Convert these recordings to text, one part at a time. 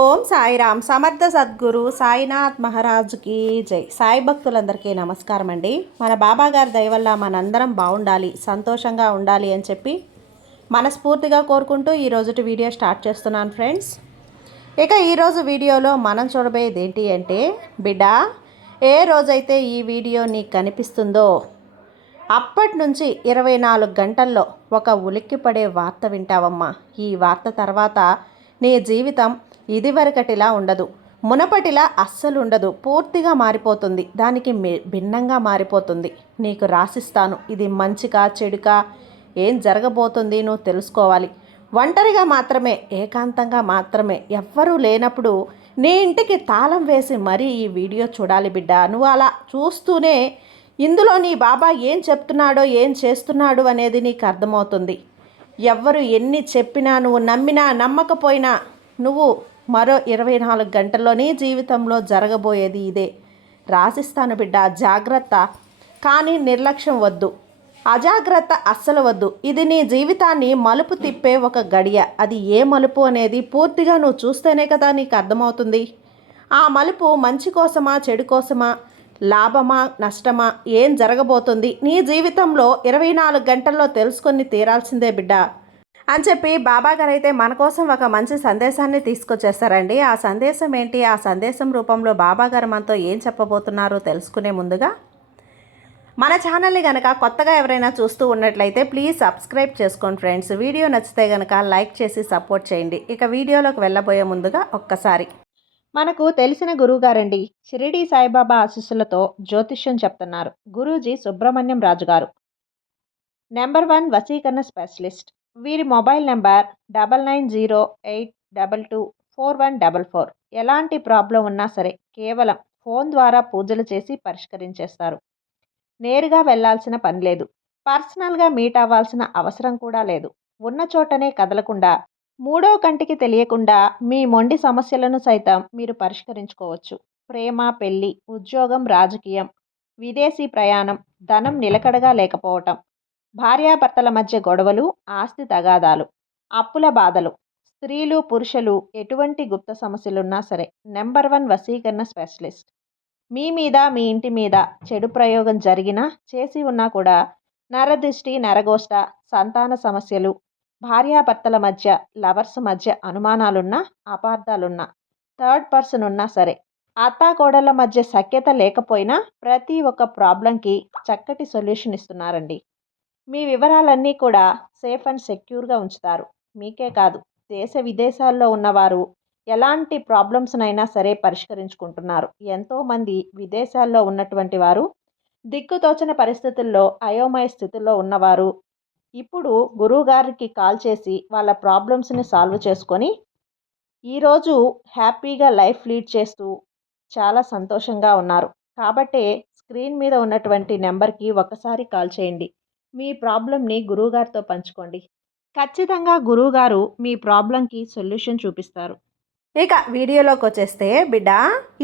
ఓం సాయిరామ్. సమర్థ సద్గురు సాయినాథ్ మహారాజుకి జై. సాయి భక్తులందరికీ నమస్కారం అండి. మన బాబా గారి దయ వల్ల మనందరం బాగుండాలి, సంతోషంగా ఉండాలి అని చెప్పి మనస్ఫూర్తిగా కోరుకుంటూ ఈరోజుటి వీడియో స్టార్ట్ చేస్తున్నాను ఫ్రెండ్స్. ఇక ఈరోజు వీడియోలో మనం చూడబోయేది ఏంటి అంటే, బిడ్డ ఏ రోజైతే ఈ వీడియో నీకు కనిపిస్తుందో అప్పటి నుంచి 24 గంటల్లో ఒక ఉలిక్కిపడే వార్త వింటావమ్మా. ఈ వార్త తర్వాత నీ జీవితం ఇదివరకటిలా ఉండదు, మునపటిలా అస్సలు ఉండదు, పూర్తిగా మారిపోతుంది. దానికి భిన్నంగా మారిపోతుంది. నీకు రాసిస్తాను. ఇది మంచిగా చెడుకా ఏం జరగబోతుంది నువ్వు తెలుసుకోవాలి. ఒంటరిగా మాత్రమే, ఏకాంతంగా మాత్రమే, ఎవ్వరూ లేనప్పుడు నీ ఇంటికి తాళం వేసి మరీ ఈ వీడియో చూడాలి బిడ్డ. నువ్వు అలా చూస్తూనే ఇందులో నీ బాబా ఏం చెప్తున్నాడో, ఏం చేస్తున్నాడు అనేది నీకు అర్థమవుతుంది. ఎవ్వరు ఎన్ని చెప్పినా, నువ్వు నమ్మినా నమ్మకపోయినా, నువ్వు మరో 24 గంటల్లో నీ జీవితంలో జరగబోయేది ఇదే. రాసిస్తాను బిడ్డ, జాగ్రత్త. కానీ నిర్లక్ష్యం వద్దు, అజాగ్రత్త అస్సలు వద్దు. ఇది నీ జీవితాన్ని మలుపు తిప్పే ఒక గడియ. అది ఏ మలుపు అనేది పూర్తిగా నువ్వు చూస్తేనే కదా నీకు అర్థమవుతుంది. ఆ మలుపు మంచి కోసమా, చెడు కోసమా, లాభమా, నష్టమా, ఏం జరగబోతుంది నీ జీవితంలో 24 గంటల్లో తెలుసుకొని తీరాల్సిందే బిడ్డ అని చెప్పి బాబాగారు అయితే మన కోసం ఒక మంచి సందేశాన్ని తీసుకొచ్చేస్తారండి. ఆ సందేశం ఏంటి, ఆ సందేశం రూపంలో బాబాగారు మనతో ఏం చెప్పబోతున్నారో తెలుసుకునే ముందుగా మన ఛానల్ని కనుక కొత్తగా ఎవరైనా చూస్తూ ఉన్నట్లయితే ప్లీజ్ సబ్స్క్రైబ్ చేసుకోండి ఫ్రెండ్స్. వీడియో నచ్చితే కనుక లైక్ చేసి సపోర్ట్ చేయండి. ఇక వీడియోలోకి వెళ్ళబోయే ముందుగా ఒక్కసారి మనకు తెలిసిన గురువుగారండి, షిరిడి సాయిబాబా ఆశీస్సులతో జ్యోతిష్యం చెప్తున్నారు గురూజీ సుబ్రహ్మణ్యం రాజు గారు, నెంబర్ 1 వశీకరణ స్పెషలిస్ట్. వీరి మొబైల్ నెంబర్ 9908224144. ఎలాంటి ప్రాబ్లం ఉన్నా సరే కేవలం ఫోన్ ద్వారా పూజలు చేసి పరిష్కరించేస్తారు. నేరుగా వెళ్లాల్సిన పని లేదు, పర్సనల్గా మీట్ అవ్వాల్సిన అవసరం కూడా లేదు. ఉన్న చోటనే కదలకుండా, మూడో కంటికి తెలియకుండా మీ మొండి సమస్యలను సైతం మీరు పరిష్కరించుకోవచ్చు. ప్రేమ, పెళ్లి, ఉద్యోగం, రాజకీయం, విదేశీ ప్రయాణం, ధనం నిలకడగా లేకపోవటం, భార్యాభర్తల మధ్య గొడవలు, ఆస్తి తగాదాలు, అప్పుల బాధలు, స్త్రీలు పురుషులు ఎటువంటి గుప్త సమస్యలున్నా సరే నెంబర్ 1 వశీకరణ స్పెషలిస్ట్. మీ మీద, మీ ఇంటి మీద చెడు ప్రయోగం జరిగినా, చేసి ఉన్నా కూడా, నరదృష్టి, నరగోష్ట, సంతాన సమస్యలు, భార్యాభర్తల మధ్య, లవర్స్ మధ్య అనుమానాలున్నా, అపార్థాలున్నా, థర్డ్ పర్సన్ ఉన్నా సరే, అత్తాకోడళ్ళ మధ్య సఖ్యత లేకపోయినా ప్రతి ఒక్క ప్రాబ్లంకి చక్కటి సొల్యూషన్ ఇస్తున్నారండి. మీ వివరాలన్నీ కూడా సేఫ్ అండ్ సెక్యూర్గా ఉంచుతారు. మీకే కాదు, దేశ విదేశాల్లో ఉన్నవారు ఎలాంటి ప్రాబ్లమ్స్నైనా సరే పరిష్కరించుకుంటున్నారు. ఎంతోమంది విదేశాల్లో ఉన్నటువంటి వారు, దిక్కుతోచని పరిస్థితుల్లో, అయోమయ స్థితుల్లో ఉన్నవారు ఇప్పుడు గురువుగారికి కాల్ చేసి వాళ్ళ ప్రాబ్లమ్స్ని సాల్వ్ చేసుకొని ఈరోజు హ్యాపీగా లైఫ్ లీడ్ చేస్తూ చాలా సంతోషంగా ఉన్నారు. కాబట్టే స్క్రీన్ మీద ఉన్నటువంటి నెంబర్కి ఒకసారి కాల్ చేయండి. మీ ప్రాబ్లంని గురువుగారితో పంచుకోండి. ఖచ్చితంగా గురువుగారు మీ ప్రాబ్లంకి సొల్యూషన్ చూపిస్తారు. ఇక వీడియోలోకి వచ్చేస్తే బిడ్డ,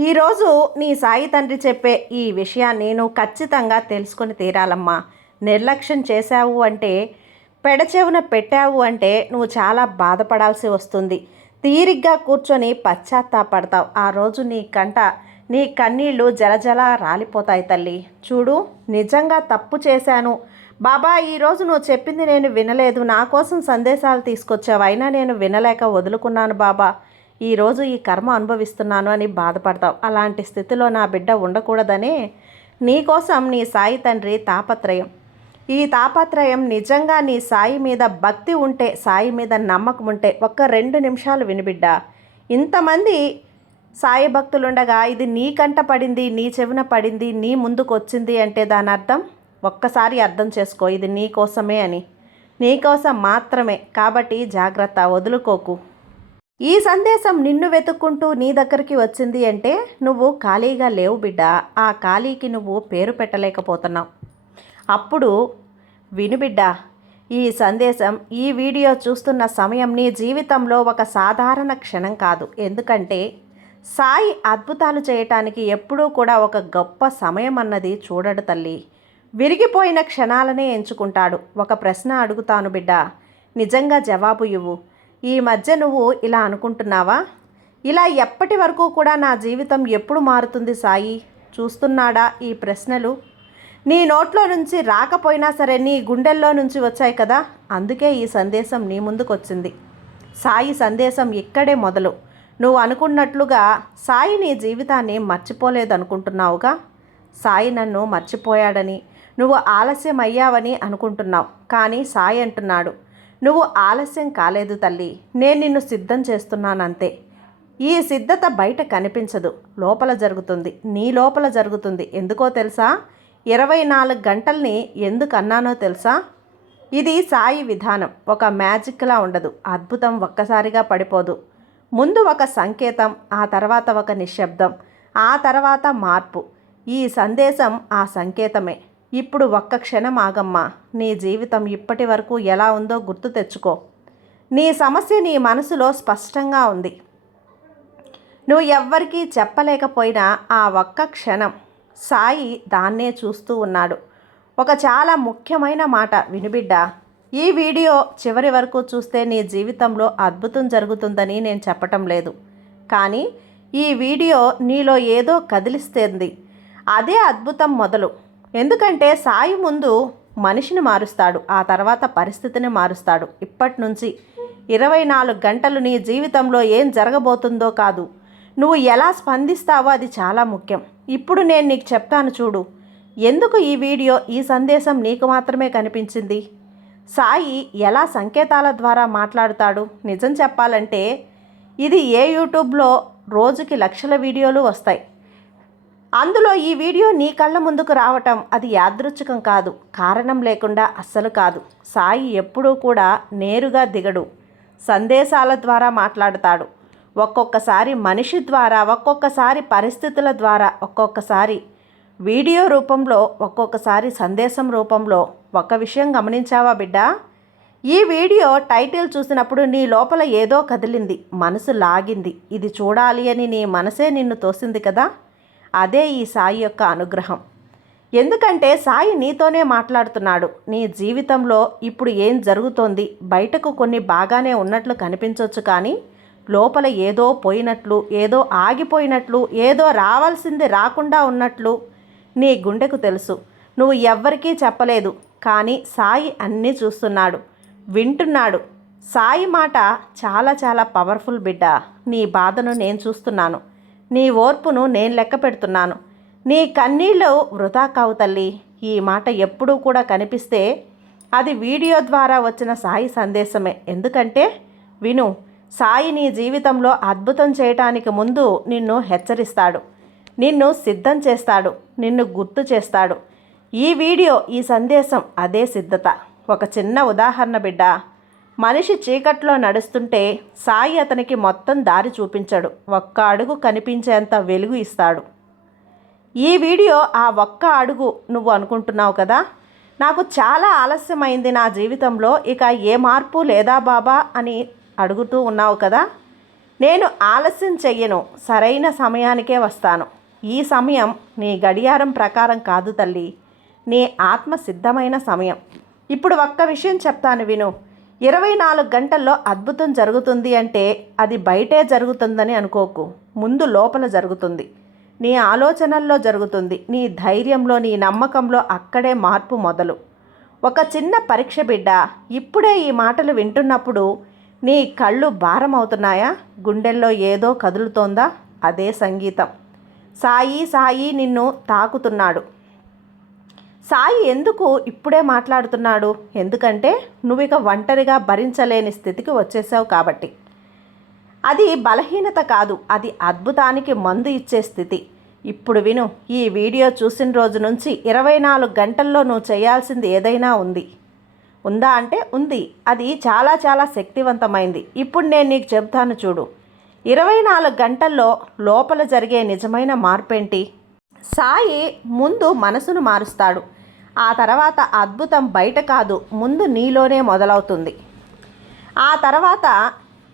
ఈరోజు నీ సాయి తండ్రి చెప్పే ఈ విషయాన్ని నువ్వు ఖచ్చితంగా తెలుసుకొని తీరాలమ్మా. నిర్లక్ష్యం చేశావు అంటే, పెడచెవున పెట్టావు అంటే నువ్వు చాలా బాధపడాల్సి వస్తుంది. తీరిగ్గా కూర్చొని పశ్చాత్తాపడతావు. ఆ రోజు నీ కన్నీళ్ళు జలజల రాలిపోతాయి తల్లి. చూడు, నిజంగా తప్పు చేశాను బాబా, ఈరోజు నువ్వు చెప్పింది నేను వినలేదు, నా కోసం సందేశాలు తీసుకొచ్చావు, అయినా నేను వినలేక వదులుకున్నాను బాబా, ఈరోజు ఈ కర్మ అనుభవిస్తున్నాను అని బాధపడతావు. అలాంటి స్థితిలో నా బిడ్డ ఉండకూడదనే నీకోసం నీ సాయి తండ్రి తాపత్రయం. ఈ తాపత్రయం నిజంగా నీ సాయి మీద భక్తి ఉంటే, సాయి మీద నమ్మకం ఉంటే ఒక్క 2 నిమిషాలు వినిబిడ్డ. ఇంతమంది సాయి భక్తులుండగా ఇది నీ కంట పడింది, నీ చెవిన పడింది, నీ ముందుకు వచ్చింది అంటే దాని అర్థం ఒక్కసారి అర్థం చేసుకో, ఇది నీ కోసమే అని, నీ కోసం మాత్రమే. కాబట్టి జాగ్రత్త, వదులుకోకు. ఈ సందేశం నిన్ను వెతుక్కుంటూ నీ దగ్గరికి వచ్చింది అంటే నువ్వు ఖాళీగా లేవు బిడ్డ. ఆ ఖాళీకి నువ్వు పేరు పెట్టలేకపోతున్నావు. అప్పుడు విను బిడ్డ, ఈ సందేశం, ఈ వీడియో చూస్తున్న సమయం నీ జీవితంలో ఒక సాధారణ క్షణం కాదు. ఎందుకంటే సాయి అద్భుతాలు చేయటానికి ఎప్పుడూ కూడా ఒక గొప్ప సమయం అన్నది చూడడు తల్లి. విరిగిపోయిన క్షణాలనే ఎంచుకుంటాడు. ఒక ప్రశ్న అడుగుతాను బిడ్డ, నిజంగా జవాబు ఇవ్వు. ఈ మధ్య నువ్వు ఇలా అనుకుంటున్నావా? ఇలా ఎప్పటి వరకు కూడా నా జీవితం ఎప్పుడు మారుతుంది సాయి? చూస్తున్నాడా ఈ ప్రశ్నలు? నీ నోట్లో నుంచి రాకపోయినా సరే నీ గుండెల్లో నుంచి వచ్చాయి కదా, అందుకే ఈ సందేశం నీ ముందుకు వచ్చింది. సాయి సందేశం ఇక్కడే మొదలు. నువ్వు అనుకున్నట్లుగా సాయి నీ జీవితాన్ని మర్చిపోలేదనుకుంటున్నావుగా. సాయి నన్ను మర్చిపోయాడని, నువ్వు ఆలస్యం అయ్యావని అనుకుంటున్నావు. కానీ సాయి అంటున్నాడు, నువ్వు ఆలస్యం కాలేదు తల్లి, నేను నిన్ను సిద్ధం చేస్తున్నానంతే. ఈ సిద్ధత బయట కనిపించదు, లోపల జరుగుతుంది, నీ లోపల జరుగుతుంది. ఎందుకో తెలుసా? 24 గంటల్ని ఎందుకు అన్నానో తెలుసా? ఇది సాయి విధానం. ఒక మ్యాజిక్లా ఉండదు. అద్భుతం ఒక్కసారిగా పడిపోదు. ముందు ఒక సంకేతం, ఆ తర్వాత ఒక నిశ్శబ్దం, ఆ తర్వాత మార్పు. ఈ సందేశం ఆ సంకేతమే. ఇప్పుడు ఒక్క క్షణం ఆగమ్మా. నీ జీవితం ఇప్పటి వరకు ఎలా ఉందో గుర్తు తెచ్చుకో. నీ సమస్య నీ మనసులో స్పష్టంగా ఉంది. నువ్వు ఎవ్వరికీ చెప్పలేకపోయినా ఆ ఒక్క క్షణం సాయి దాన్నే చూస్తూ ఉన్నాడు. ఒక చాలా ముఖ్యమైన మాట వినుబిడ్డా. ఈ వీడియో చివరి వరకు చూస్తే నీ జీవితంలో అద్భుతం జరుగుతుందని నేను చెప్పటం లేదు. కానీ ఈ వీడియో నీలో ఏదో కదిలిస్తుంది. అదే అద్భుతం మొదలు. ఎందుకంటే సాయి ముందు మనిషిని మారుస్తాడు, ఆ తర్వాత పరిస్థితిని మారుస్తాడు. ఇప్పటి నుంచి 24 గంటలు నీ జీవితంలో ఏం జరగబోతుందో కాదు, నువ్వు ఎలా స్పందిస్తావో అది చాలా ముఖ్యం. ఇప్పుడు నేను నీకు చెప్తాను చూడు. ఎందుకు ఈ వీడియో, ఈ సందేశం నీకు మాత్రమే కనిపించింది? సాయి ఎలా సంకేతాల ద్వారా మాట్లాడుతాడు? నిజం చెప్పాలంటే ఇది ఏ యూట్యూబ్లో రోజుకి లక్షల వీడియోలు వస్తాయి. అందులో ఈ వీడియో నీ కళ్ళ ముందుకు రావటం అది యాదృచ్ఛికం కాదు, కారణం లేకుండా అస్సలు కాదు. సాయి ఎప్పుడూ కూడా నేరుగా దిగడు, సందేశాల ద్వారా మాట్లాడతాడు. ఒక్కొక్కసారి మనిషి ద్వారా, ఒక్కొక్కసారి పరిస్థితుల ద్వారా, ఒక్కొక్కసారి వీడియో రూపంలో, ఒక్కొక్కసారి సందేశం రూపంలో. ఒక విషయం గమనించావా బిడ్డా? ఈ వీడియో టైటిల్ చూసినప్పుడు నీ లోపల ఏదో కదిలింది, మనసు లాగింది. ఇది చూడాలి అని నీ మనసే నిన్ను తోసింది కదా. అదే ఈ సాయి యొక్క అనుగ్రహం. ఎందుకంటే సాయి నీతోనే మాట్లాడుతున్నాడు. నీ జీవితంలో ఇప్పుడు ఏం జరుగుతోంది? బయటకు కొన్ని బాగానే ఉన్నట్లు కనిపించవచ్చు, కానీ లోపల ఏదో పోయినట్లు, ఏదో ఆగిపోయినట్లు, ఏదో రావాల్సింది రాకుండా ఉన్నట్లు నీ గుండెకు తెలుసు. నువ్వు ఎవ్వరికీ చెప్పలేదు, కానీ సాయి అన్నీ చూస్తున్నాడు, వింటున్నాడు. సాయి మాట చాలా చాలా పవర్ఫుల్ బిడ్డ. నీ బాధను నేను చూస్తున్నాను, నీ ఓర్పును నేను లెక్క పెడుతున్నాను. నీ కన్నీళ్ళు వృధా కావు తల్లి. ఈ మాట ఎప్పుడూ కూడా కనిపిస్తే అది వీడియో ద్వారా వచ్చిన సాయి సందేశమే. ఎందుకంటే విను, సాయి నీ జీవితంలో అద్భుతం చేయటానికి ముందు నిన్ను హెచ్చరిస్తాడు, నిన్ను సిద్ధం చేస్తాడు, నిన్ను గుర్తు చేస్తాడు. ఈ వీడియో, ఈ సందేశం అదే సిద్ధత. ఒక చిన్న ఉదాహరణ బిడ్డ. మనిషి చీకట్లో నడుస్తుంటే సాయి అతనికి మొత్తం దారి చూపించడు, ఒక్క అడుగు కనిపించేంత వెలుగు ఇస్తాడు. ఈ వీడియో ఆ ఒక్క అడుగు. నువ్వు అనుకుంటున్నావు కదా, నాకు చాలా ఆలస్యమైంది నా జీవితంలో, ఇక ఏ మార్పు లేదా బాబా అని అడుగుతూ ఉన్నావు కదా. నేను ఆలస్యం చెయ్యను, సరైన సమయానికే వస్తాను. ఈ సమయం నీ గడియారం ప్రకారం కాదు తల్లి, నీ ఆత్మ సిద్ధమైన సమయం. ఇప్పుడు ఒక్క విషయం చెప్తాను విను. 24 గంటల్లో అద్భుతం జరుగుతుంది అంటే అది బయటే జరుగుతుందని అనుకోకు. ముందు లోపల జరుగుతుంది, నీ ఆలోచనల్లో జరుగుతుంది, నీ ధైర్యంలో, నీ నమ్మకంలో. అక్కడే మార్పు మొదలు. ఒక చిన్న పరీక్ష బిడ్డ. ఇప్పుడే ఈ మాటలు వింటున్నప్పుడు నీ కళ్ళు భారం అవుతున్నాయా? గుండెల్లో ఏదో కదులుతోందా? అదే సంగీతం. సాయి సాయి నిన్ను తాకుతున్నాడు. సాయి ఎందుకు ఇప్పుడే మాట్లాడుతున్నాడు? ఎందుకంటే నువ్వు ఇక ఒంటరిగా భరించలేని స్థితికి వచ్చేసావు కాబట్టి. అది బలహీనత కాదు, అది అద్భుతానికి మందు ఇచ్చే స్థితి. ఇప్పుడు విను. ఈ వీడియో చూసిన రోజు నుంచి 24 గంటల్లో నువ్వు చేయాల్సింది ఏదైనా ఉందా అంటే ఉంది. అది చాలా చాలా శక్తివంతమైంది. ఇప్పుడు నేను నీకు చెబుతాను చూడు. 24 గంటల్లో లోపల జరిగే నిజమైన మార్పేంటి? సాయి ముందు మనసును మారుస్తాడు. ఆ తర్వాత అద్భుతం బయట కాదు, ముందు నీలోనే మొదలవుతుంది. ఆ తర్వాత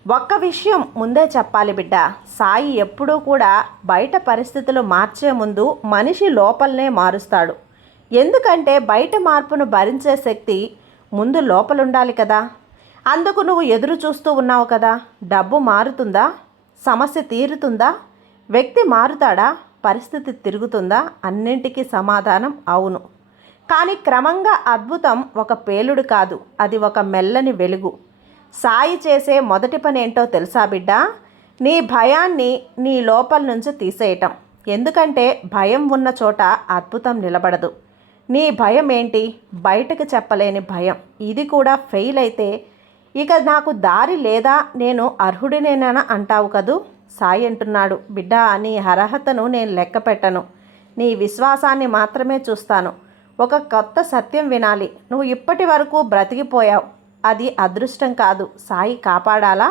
ఒక్క విషయం ముందే చెప్పాలి బిడ్డ. సాయి ఎప్పుడూ కూడా బయట పరిస్థితులు మార్చే ముందు మనిషి లోపలనే మారుస్తాడు. ఎందుకంటే బయట మార్పును భరించే శక్తి ముందు లోపలుండాలి కదా. అందుకు నువ్వు ఎదురు చూస్తూ ఉన్నావు కదా. డబ్బు మారుతుందా? సమస్య తీరుతుందా? వ్యక్తి మారుతాడా? పరిస్థితి తిరుగుతుందా? అన్నింటికీ సమాధానం అవును. కానీ క్రమంగా అద్భుతం ఒక పేలుడు కాదు, అది ఒక మెల్లని వెలుగు. సాయి చేసే మొదటి పని ఏంటో తెలుసా బిడ్డ? నీ భయాన్ని నీ లోపల నుంచి తీసేయటం. ఎందుకంటే భయం ఉన్న చోట అద్భుతం నిలబడదు. నీ భయం ఏంటి? బయటకు చెప్పలేని భయం. ఇది కూడా ఫెయిల్ అయితే ఇక నాకు దారి లేదా, నేను అర్హుడినేనా అంటావు కదూ. సాయి అంటున్నాడు, బిడ్డ నీ అర్హతను నేను లెక్క పెట్టను, నీ విశ్వాసాన్ని మాత్రమే చూస్తాను. ఒక కొత్త సత్యం వినాలి. నువ్వు ఇప్పటి వరకు బ్రతికిపోయావు, అది అదృష్టం కాదు, సాయి కాపాడాలా.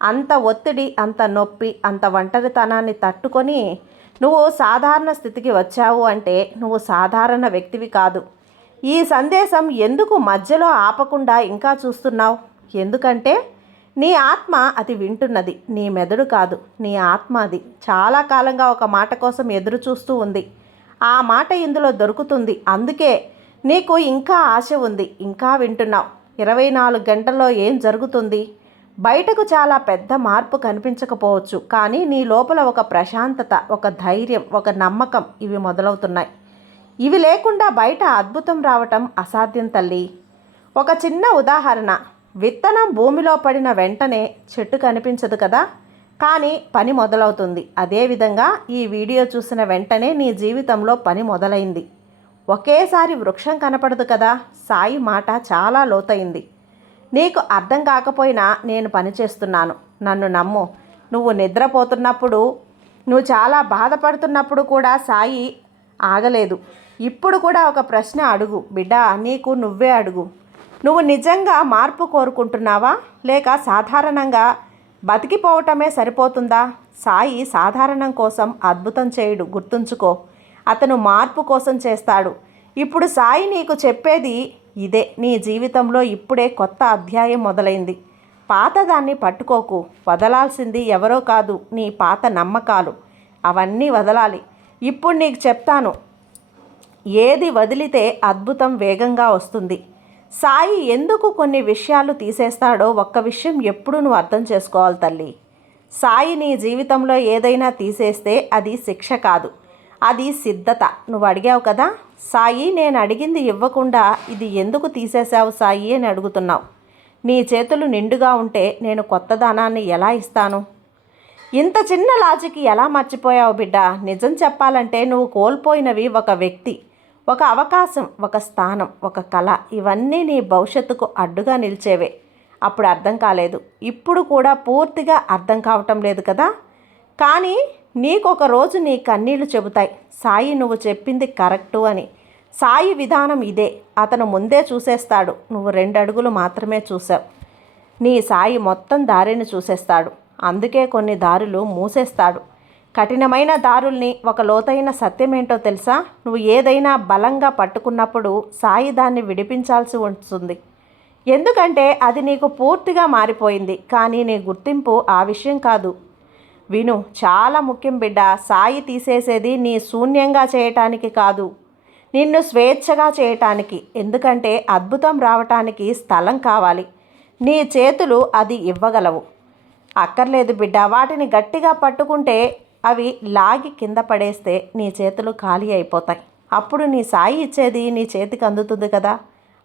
అంత ఒత్తిడి, అంత నొప్పి, అంత ఒంటరితనాన్ని తట్టుకొని నువ్వు సాధారణ స్థితికి వచ్చావు అంటే నువ్వు సాధారణ వ్యక్తివి కాదు. ఈ సందేశం ఎందుకు మధ్యలో ఆపకుండా ఇంకా చూస్తున్నావు? ఎందుకంటే నీ ఆత్మ అది వింటున్నది, నీ మెదడు కాదు, నీ ఆత్మ అది. చాలా కాలంగా ఒక మాట కోసం ఎదురు చూస్తూ ఉంది. ఆ మాట ఇందులో దొరుకుతుంది. అందుకే నీకు ఇంకా ఆశ ఉంది, ఇంకా వింటున్నావు. 24 గంటల్లో ఏం జరుగుతుంది? బయటకు చాలా పెద్ద మార్పు కనిపించకపోవచ్చు, కానీ నీ లోపల ఒక ప్రశాంతత, ఒక ధైర్యం, ఒక నమ్మకం ఇవి మొదలవుతున్నాయి. ఇవి లేకుండా బయట అద్భుతం రావటం అసాధ్యం తల్లి. ఒక చిన్న ఉదాహరణ. విత్తనం భూమిలో పడిన వెంటనే చెట్టు కనిపించదు కదా, కానీ పని మొదలవుతుంది. అదేవిధంగా ఈ వీడియో చూసిన వెంటనే నీ జీవితంలో పని మొదలైంది. ఒకేసారి వృక్షం కనపడదు కదా. సాయి మాట చాలా లోతైంది. నీకు అర్థం కాకపోయినా నేను పనిచేస్తున్నాను, నన్ను నమ్ము. నువ్వు నిద్రపోతున్నప్పుడు, నువ్వు చాలా బాధపడుతున్నప్పుడు కూడా సాయి ఆగలేదు. ఇప్పుడు కూడా ఒక ప్రశ్న అడుగు బిడ్డ, నీకు నువ్వే అడుగు. నువ్వు నిజంగా మార్పు కోరుకుంటున్నావా, లేక సాధారణంగా బతికిపోవటమే సరిపోతుందా? సాయి సాధారణం కోసం అద్భుతం చేయడు, గుర్తుంచుకో. అతను మార్పు కోసం చేస్తాడు. ఇప్పుడు సాయి నీకు చెప్పేది ఇదే. నీ జీవితంలో ఇప్పుడే కొత్త అధ్యాయం మొదలైంది. పాతదాన్ని పట్టుకోకు. వదలాల్సింది ఎవరో కాదు, నీ పాత నమ్మకాలు. అవన్నీ వదలాలి. ఇప్పుడు నీకు చెప్తాను, ఏది వదిలితే అద్భుతం వేగంగా వస్తుంది. సాయి ఎందుకు కొన్ని విషయాలు తీసేస్తాడో ఒక్క విషయం ఎప్పుడు నువ్వు అర్థం చేసుకోవాలి తల్లి. సాయి నీ జీవితంలో ఏదైనా తీసేస్తే అది శిక్ష కాదు, అది సిద్ధత. నువ్వు అడిగావు కదా, సాయి నేను అడిగింది ఇవ్వకుండా ఇది ఎందుకు తీసేశావు సాయి అని అడుగుతున్నావు. నీ చేతులు నిండుగా ఉంటే నేను కొత్తదనాన్ని ఎలా ఇస్తాను? ఇంత చిన్న లాజిక్ ఎలా మర్చిపోయావు బిడ్డ? నిజం చెప్పాలంటే నువ్వు కోల్పోయినవి ఒక వ్యక్తి, ఒక అవకాశం, ఒక స్థానం, ఒక కళ. ఇవన్నీ నీ భవిష్యత్తుకు అడ్డుగా నిలిచేవే. అప్పుడు అర్థం కాలేదు, ఇప్పుడు కూడా పూర్తిగా అర్థం కావటం లేదు కదా. కానీ నీకొక రోజు నీ కన్నీళ్లు చెబుతాయి, సాయి నువ్వు చెప్పింది కరెక్టు అని. సాయి విధానం ఇదే. అతను ముందే చూసేస్తాడు, నువ్వు 2 అడుగులు మాత్రమే చూసావు. నీ సాయి మొత్తం దారిని చూసేస్తాడు. అందుకే కొన్ని దారులు మూసేస్తాడు. కఠినమైన దారుల్ని. ఒక లోతైన సత్యమేంటో తెలుసా? నువ్వు ఏదైనా బలంగా పట్టుకున్నప్పుడు సాయి దాన్ని విడిపించాల్సి ఉంటుంది. ఎందుకంటే అది నీకు పూర్తిగా మారిపోయింది. కానీ నీ గుర్తింపు ఆ విషయం కాదు. విను, చాలా ముఖ్యం బిడ్డ. సాయి తీసేసేది నీ శూన్యంగా చేయటానికి కాదు, నిన్ను స్వేచ్ఛగా చేయటానికి. ఎందుకంటే అద్భుతం రావటానికి స్థలం కావాలి. నీ చేతులు అది ఇవ్వగలవు. అక్కర్లేదు బిడ్డ, వాటిని గట్టిగా పట్టుకుంటే అవి లాగి కింద పడేస్తే నీ చేతులు ఖాళీ అయిపోతాయి. అప్పుడు నీ సాయి ఇచ్చేది నీ చేతికి అందుతుంది కదా.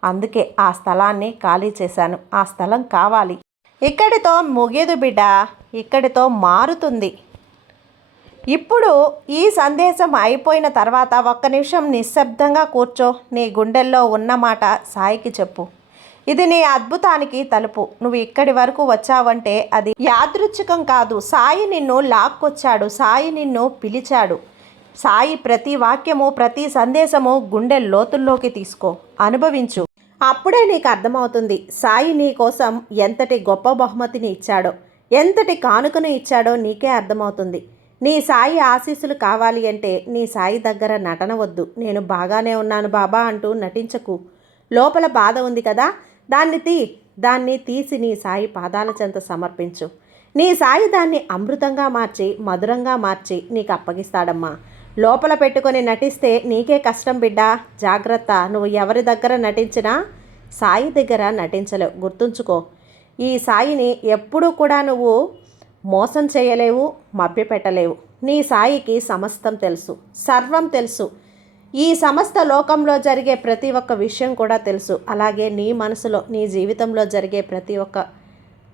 అందుకే ఆ స్థలాన్ని ఖాళీ చేశాను. ఆ స్థలం కావాలి. ఇక్కడితో ముగియదు బిడ్డ, ఇక్కడితో మారుతుంది. ఇప్పుడు ఈ సందేశం అయిపోయిన తర్వాత ఒక్క నిమిషం నిశ్శబ్దంగా కూర్చో. నీ గుండెల్లో ఉన్న మాట సాయికి చెప్పు. ఇది నీ అద్భుతానికి తలుపు. నువ్వు ఇక్కడి వరకు వచ్చావంటే అది యాదృచ్ఛికం కాదు. సాయి నిన్ను లాక్కొచ్చాడు, సాయి నిన్ను పిలిచాడు. సాయి ప్రతి వాక్యము, ప్రతి సందేశము గుండె లోతుల్లోకి తీసుకో, అనుభవించు. అప్పుడే నీకు అర్థమవుతుంది సాయి నీ కోసం ఎంతటి గొప్ప బహుమతిని ఇచ్చాడో, ఎంతటి కానుకను ఇచ్చాడో నీకే అర్థమవుతుంది. నీ సాయి ఆశీస్సులు కావాలి అంటే నీ సాయి దగ్గర నటన వద్దు. నేను బాగానే ఉన్నాను బాబా అంటూ నటించకు. లోపల బాధ ఉంది కదా, దాన్ని తీసి నీ సాయి పాదాల చెంత సమర్పించు. నీ సాయి దాన్ని అమృతంగా మార్చి, మధురంగా మార్చి నీకు అప్పగిస్తాడమ్మా. లోపల పెట్టుకొని నటిస్తే నీకే కష్టం బిడ్డ. జాగ్రత్త, నువ్వు ఎవరి దగ్గర నటించినా సాయి దగ్గర నటించలేవు. గుర్తుంచుకో, ఈ సాయిని ఎప్పుడూ కూడా నువ్వు మోసం చేయలేవు, మభ్యపెట్టలేవు. నీ సాయికి సమస్తం తెలుసు, సర్వం తెలుసు. ఈ సమస్త లోకంలో జరిగే ప్రతి ఒక్క విషయం కూడా తెలుసు. అలాగే నీ మనసులో, నీ జీవితంలో జరిగే ప్రతి ఒక్క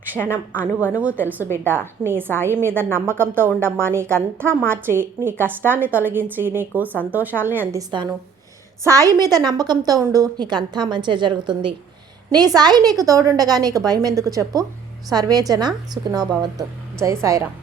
క్షణం అణువణువు తెలుసు బిడ్డ. నీ సాయి మీద నమ్మకంతో ఉండమ్మా. నీకంతా మార్చి, నీ కష్టాన్ని తొలగించి, నీకు సంతోషాలని అందిస్తాను. సాయి మీద నమ్మకంతో ఉండు, నీకంతా మంచి జరుగుతుంది. నీ సాయి నీకు తోడుండగా నీకు భయం ఎందుకు చెప్పు. సర్వేజన సుఖినో భవంతు. జై సాయిరాం.